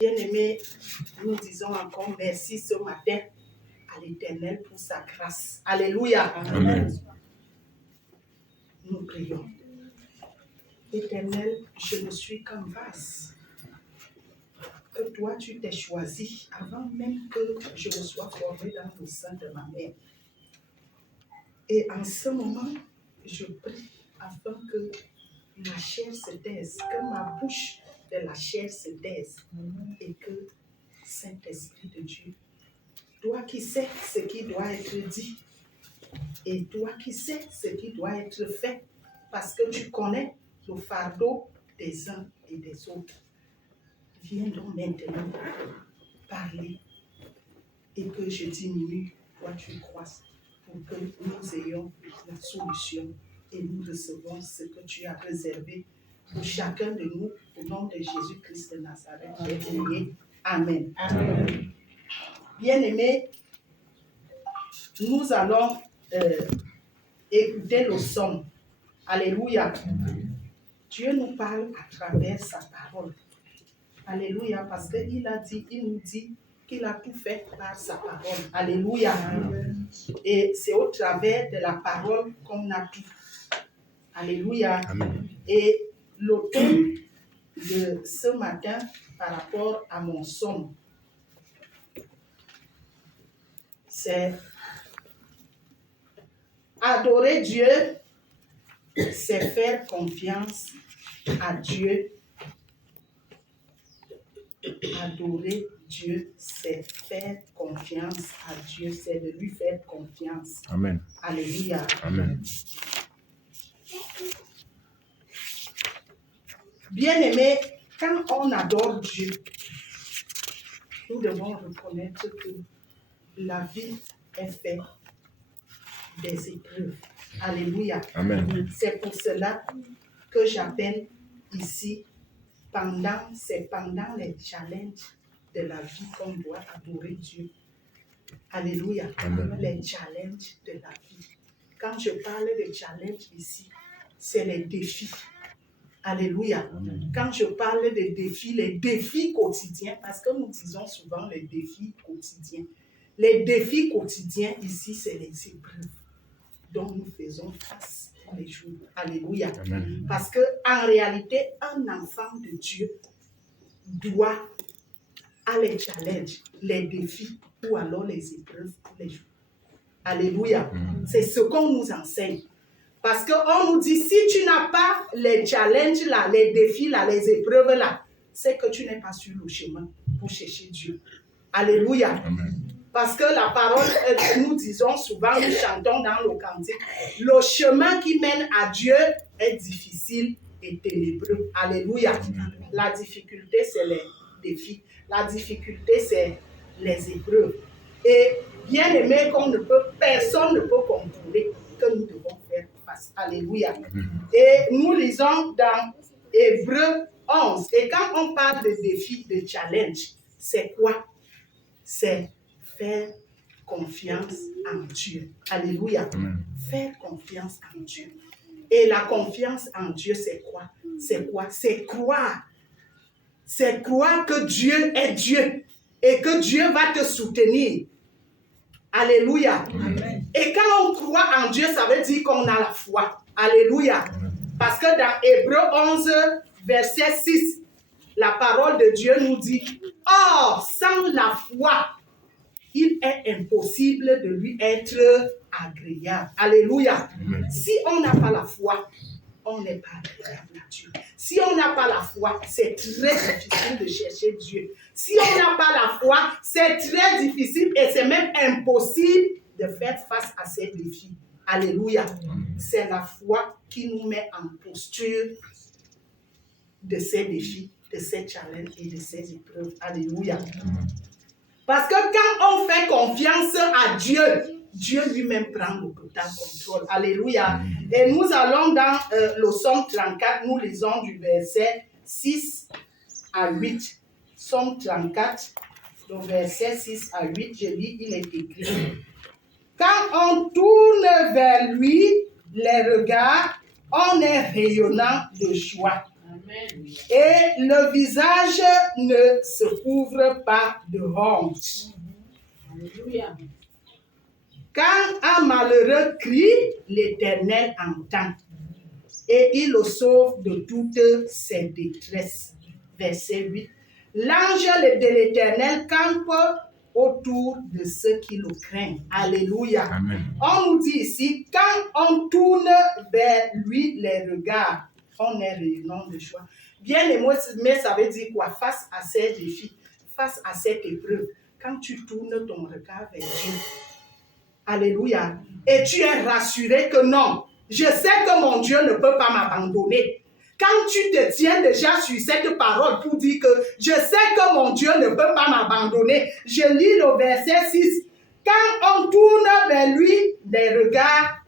Bien-aimés, nous disons encore merci ce matin à l'Éternel pour sa grâce. Alléluia. Amen. Nous prions. Éternel, je ne suis qu'un vase que toi tu t'es choisi avant même que je me sois formé dans le sein de ma mère. Et en ce moment, je prie afin que ma chair se taise, que ma bouche de la chair se taise et que Saint-Esprit de Dieu, toi qui sais ce qui doit être dit et toi qui sais ce qui doit être fait parce que tu connais le fardeau des uns et des autres. Viens donc maintenant parler et que je diminue, toi tu croisses pour que nous ayons la solution et nous recevons ce que tu as réservé pour chacun de nous au nom de Jésus-Christ de Nazareth. J'ai prié. Amen. Amen. Bien-aimés, nous allons écouter le psaume. Alléluia. Dieu nous parle à travers sa parole. Alléluia, parce qu'il a dit, il nous dit qu'il a tout fait par sa parole. Alléluia. Amen. Et c'est au travers de la parole qu'on a tout. Alléluia. Amen. Et le thème de ce matin par rapport à mon psaume, c'est adorer Dieu, c'est faire confiance à Dieu. Adorer Dieu, c'est faire confiance à Dieu, c'est de lui faire confiance. Amen. Alléluia. Amen. Bien-aimé, quand on adore Dieu, nous devons reconnaître que la vie est faite des épreuves. Alléluia. Amen. C'est pour cela que j'appelle ici, c'est pendant les challenges de la vie qu'on doit adorer Dieu. Alléluia. Amen. Les challenges de la vie. Quand je parle de challenge ici, c'est les défis. Alléluia. Amen. Quand je parle de défis, les défis quotidiens, parce que nous disons souvent les défis quotidiens. Les défis quotidiens ici, c'est les épreuves dont nous faisons face tous les jours. Alléluia. Amen. Parce qu'en réalité, un enfant de Dieu doit à les challenges, les défis ou alors les épreuves tous les jours. Alléluia. C'est ce qu'on nous enseigne. Parce qu'on nous dit, si tu n'as pas les challenges là, les défis là, les épreuves là, c'est que tu n'es pas sur le chemin pour chercher Dieu. Alléluia. Amen. Parce que la parole, nous disons souvent, nous chantons dans le cantique, le chemin qui mène à Dieu est difficile et ténébreux. Alléluia. Amen. La difficulté, c'est les défis. La difficulté, c'est les épreuves. Et bien aimé, personne ne peut contrôler que nous devons faire face. Alléluia. Et nous lisons dans Hébreux 11. Et quand on parle de défis, de challenge, c'est quoi? C'est faire confiance en Dieu. Alléluia. Amen. Faire confiance en Dieu. Et la confiance en Dieu, c'est quoi? C'est quoi? C'est croire. C'est croire que Dieu est Dieu et que Dieu va te soutenir. Alléluia. Amen. Et quand on croit en Dieu, ça veut dire qu'on a la foi. Alléluia. Amen. Parce que dans Hébreux 11, verset 6, la parole de Dieu nous dit, « Or, sans la foi, il est impossible de lui être agréable. » Alléluia. Amen. Si on n'a pas la foi, on n'est pas agréable à Dieu. Si on n'a pas la foi, c'est très difficile de chercher Dieu. Si on n'a pas la foi, c'est très difficile et c'est même impossible de faire face à ces défis. Alléluia. C'est la foi qui nous met en posture de ces défis, de ces challenges et de ces épreuves. Alléluia. Parce que quand on fait confiance à Dieu, Dieu lui-même prend le total contrôle. Alléluia. Et nous allons dans le psaume 34, nous lisons du verset 6 à 8. Psaume 34, le verset 6 à 8, je lis, il est écrit. Quand on tourne vers lui les regards, on est rayonnant de joie. Et le visage ne se couvre pas de honte. Alléluia. Quand un malheureux crie, l'Éternel entend et il le sauve de toutes ses détresses. Verset 8. L'ange de l'Éternel campe autour de ceux qui le craignent. Alléluia. Amen. On nous dit ici, quand on tourne vers lui les regards, on est rayonnant de joie. Bien aimé, mais ça veut dire quoi? Face à ces défis, face à cette épreuve, quand tu tournes ton regard vers Dieu, alléluia, et tu es rassuré que non, je sais que mon Dieu ne peut pas m'abandonner. Quand tu te tiens déjà sur cette parole pour dire que je sais que mon Dieu ne peut pas m'abandonner, je lis le verset 6. Quand on tourne vers lui les regards,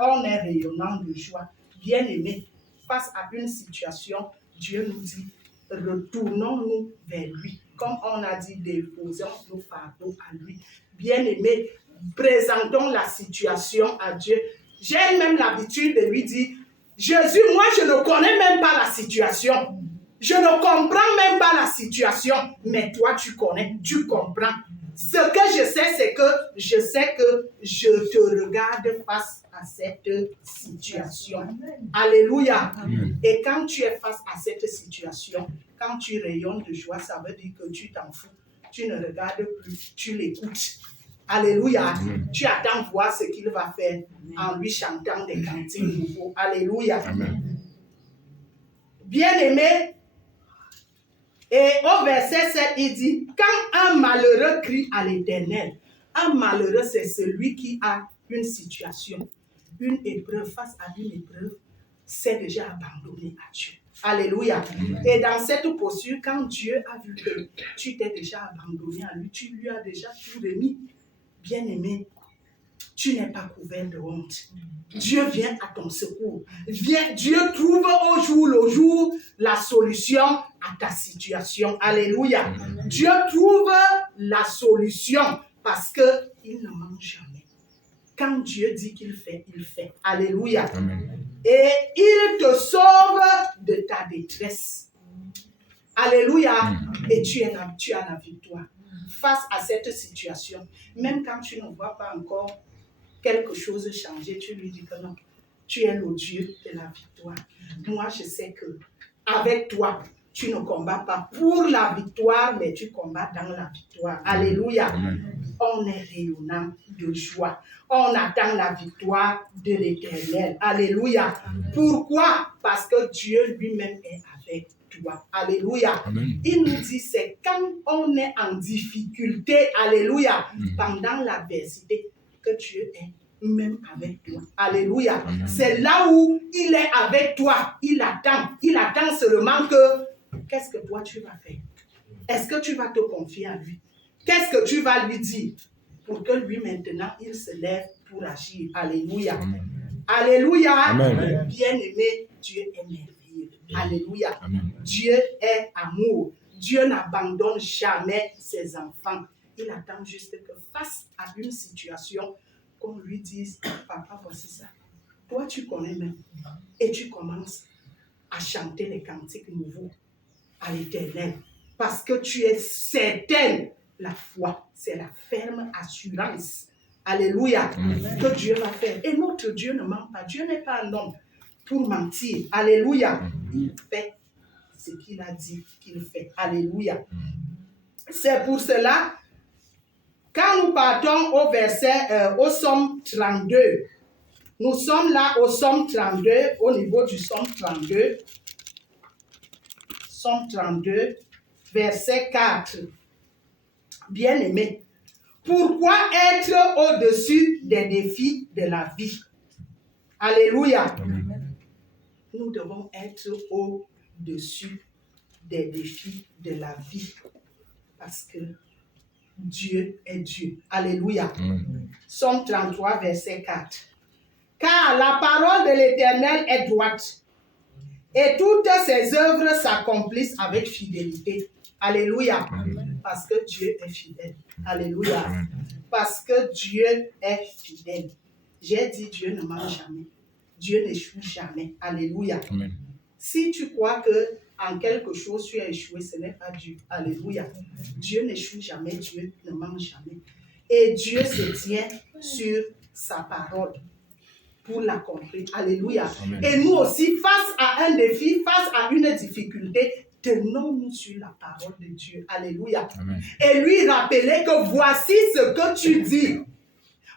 on est rayonnant de joie. Bien aimé, face à une situation, Dieu nous dit, retournons-nous vers lui. Comme on a dit, déposons nos fardeaux à lui. Bien aimé, présentons la situation à Dieu. J'ai même l'habitude de lui dire, Jésus, moi je ne connais même pas la situation. Je ne comprends même pas la situation. Mais toi tu connais, tu comprends. Ce que je sais, c'est que je sais que je te regarde face à cette situation. Alléluia. Amen. Et quand tu es face à cette situation, quand tu rayonnes de joie, ça veut dire que tu t'en fous. Tu ne regardes plus, tu l'écoutes. Alléluia. Amen. Tu attends voir ce qu'il va faire en lui chantant des cantiques nouveaux. Alléluia. Amen. Bien-aimé, et au verset 7, il dit, quand un malheureux crie à l'Éternel, un malheureux, c'est celui qui a une situation, une épreuve, face à une épreuve, c'est déjà abandonné à Dieu. Alléluia. Et dans cette posture, quand Dieu a vu que tu t'es déjà abandonné à lui, tu lui as déjà tout remis, bien-aimé, tu n'es pas couvert de honte. Dieu vient à ton secours. Dieu trouve au jour le jour la solution à ta situation. Alléluia. Dieu trouve la solution parce qu'il ne ment jamais. Quand Dieu dit qu'il fait, il fait. Alléluia. Amen. Et il te sauve de ta détresse. Alléluia. Et tu as la victoire. Face à cette situation, même quand tu ne vois pas encore quelque chose changer, tu lui dis que non, tu es le Dieu de la victoire. Moi, je sais que avec toi, tu ne combats pas pour la victoire, mais tu combats dans la victoire. Alléluia. Amen. On est rayonnant de joie. On attend la victoire de l'Éternel. Alléluia. Pourquoi? Parce que Dieu lui-même est avec toi. Alléluia. Amen. Il nous dit, c'est quand on est en difficulté, alléluia, pendant l'adversité, que Dieu est même avec toi. Alléluia. Amen. C'est là où il est avec toi. Il attend seulement que, qu'est-ce que toi tu vas faire? Est-ce que tu vas te confier à lui? Qu'est-ce que tu vas lui dire pour que lui maintenant, il se lève pour agir? Alléluia. Amen. Alléluia. Amen. Bien-aimé, Dieu est merveilleux. Alléluia. Amen. Dieu est amour. Dieu n'abandonne jamais ses enfants. Il attend juste que face à une situation, qu'on lui dise, papa, voici ça. Toi, tu connais même. Et tu commences à chanter les cantiques nouveaux à l'Éternel. Parce que tu es certaine. La foi, c'est la ferme assurance. Alléluia. Amen. Que Dieu va faire. Et notre Dieu ne ment pas. Dieu n'est pas un homme pour mentir. Alléluia. Il fait ce qu'il a dit qu'il fait. Alléluia. C'est pour cela, quand nous partons au verset, au Somme 32, nous sommes là au Somme 32, au niveau du Somme 32. Somme 32, verset 4. Bien-aimé, pourquoi être au-dessus des défis de la vie? Alléluia. Amen. Nous devons être au-dessus des défis de la vie. Parce que Dieu est Dieu. Alléluia. Amen. Somme 33, verset 4. Car la parole de l'Éternel est droite, et toutes ses œuvres s'accomplissent avec fidélité. Alléluia. Amen. Parce que Dieu est fidèle. Alléluia. Amen. Parce que Dieu est fidèle. J'ai dit Dieu ne ment jamais. Dieu n'échoue jamais. Alléluia. Amen. Si tu crois que en quelque chose tu as échoué, ce n'est pas Dieu. Alléluia. Dieu n'échoue jamais, Dieu ne ment jamais. Et Dieu se tient sur sa parole pour l'accomplir. Alléluia. Amen. Et nous aussi, face à un défi, face à une difficulté, tenons-nous sur la parole de Dieu. Alléluia. Amen. Et lui rappeler que voici ce que tu dis.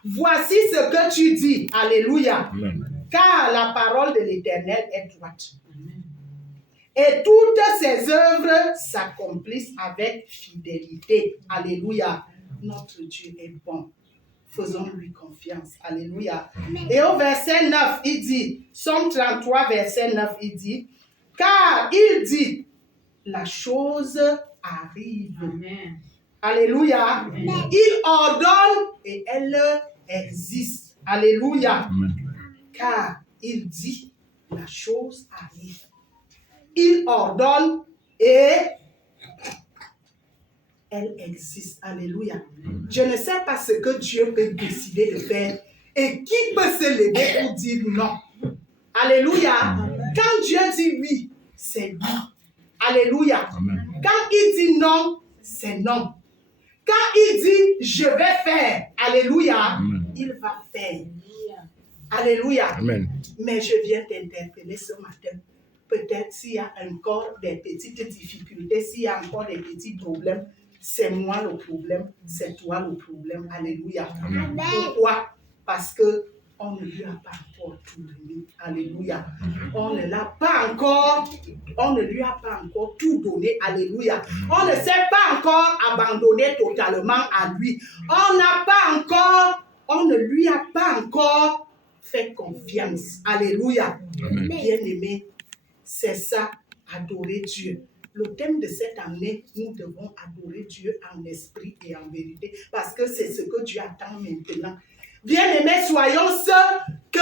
Voici ce que tu dis. Alléluia. Amen. Car la parole de l'Éternel est droite. Et toutes ses œuvres s'accomplissent avec fidélité. Alléluia. Notre Dieu est bon. Faisons-lui confiance. Alléluia. Et au verset 9, il dit, Psaume 33, verset 9, il dit, car il dit, la chose arrive. Amen. Alléluia. Amen. Il ordonne et elle existe. Alléluia. Amen. Car il dit, la chose arrive. Il ordonne et elle existe. Alléluia. Je ne sais pas ce que Dieu peut décider de faire et qui peut se lever pour dire non. Alléluia. Quand Dieu dit oui, c'est oui. Alléluia. Amen. Quand il dit non, c'est non. Quand il dit je vais faire, alléluia, Amen. il va faire. Alléluia. Amen. Mais je viens t'interpeller ce matin. Peut-être s'il y a encore des petites difficultés, s'il y a encore des petits problèmes, c'est moi le problème, c'est toi le problème. Alléluia. Amen. Pourquoi? Parce que on ne lui a pas encore tout donné. Alléluia. On ne l'a pas encore, on ne lui a pas encore tout donné. Alléluia. On ne s'est pas encore abandonné totalement à lui. On n'a pas encore, on ne lui a pas encore fait confiance. Alléluia. Amen. Bien-aimé, c'est ça, adorer Dieu. Le thème de cette année, nous devons adorer Dieu en esprit et en vérité, parce que c'est ce que Dieu attend maintenant. Bien-aimés, soyons ceux que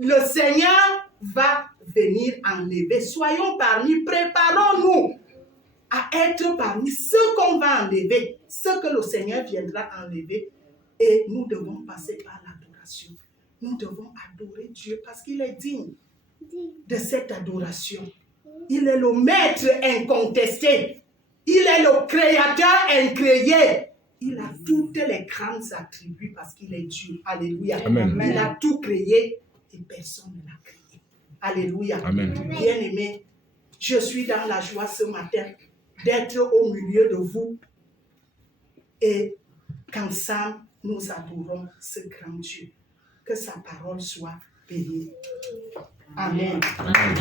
le Seigneur va venir enlever. Soyons parmi, préparons-nous à être parmi ceux qu'on va enlever, ceux que le Seigneur viendra enlever. Et nous devons passer par l'adoration. Nous devons adorer Dieu parce qu'il est digne de cette adoration. Il est le maître incontesté. Il est le créateur incréé. Il a toutes les grands attributs parce qu'il est Dieu. Alléluia. Amen. Il a tout créé et personne ne l'a créé. Alléluia. Amen. Bien-aimés, je suis dans la joie ce matin d'être au milieu de vous et qu'ensemble nous adorons ce grand Dieu. Que sa parole soit bénie. Amen. Amen.